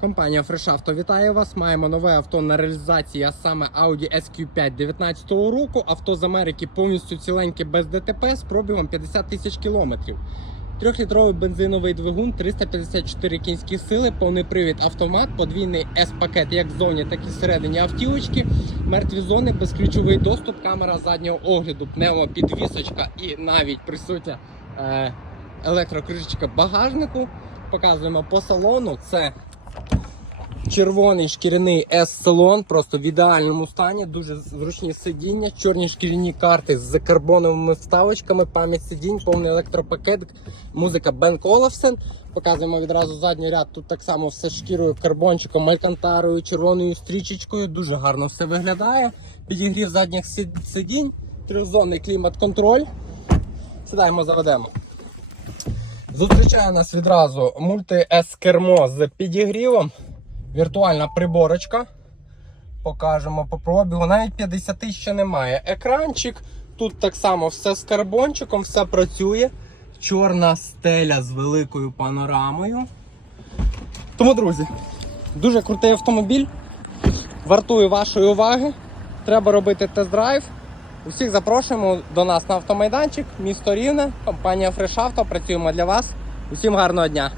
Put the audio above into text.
Компанія Auto вітає вас. Маємо нове авто на реалізації, а саме Audi SQ5 19 року. Авто з Америки повністю ціленьке без ДТП з пробігом 50 тисяч кілометрів. Трьохлітровий бензиновий двигун, 354 кінські сили, повний привід автомат, подвійний S-пакет як ззовні, так і всередині автівочки, мертві зони, безключовий доступ, камера заднього огляду, пневмопідвісочка і навіть присутня е, електрокришечка багажнику. Показуємо по салону. Це червоний шкіряний S-салон, просто в ідеальному стані, дуже зручні сидіння, чорні шкіряні карти з карбоновими вставочками, пам'ять сидінь, повний електропакет, музика Бен Олафсен. Показуємо відразу задній ряд. Тут так само все шкірою, карбончиком, алькантарою, червоною стрічечкою. Дуже гарно все виглядає. Підігрів задніх сид- сидінь, трьохзонний клімат-контроль. Сідаємо, заведемо. Зустрічає нас відразу мульти S кермо з підігрівом. Віртуальна приборочка. Покажемо по пробігу. Навіть 50 ще немає. Екранчик. Тут так само все з карбончиком, все працює. Чорна стеля з великою панорамою. Тому, друзі, дуже крутий автомобіль. Вартує вашої уваги. Треба робити тест-драйв. Усіх запрошуємо до нас на автомайданчик, місто Рівне, компанія Auto. Працюємо для вас. Усім гарного дня!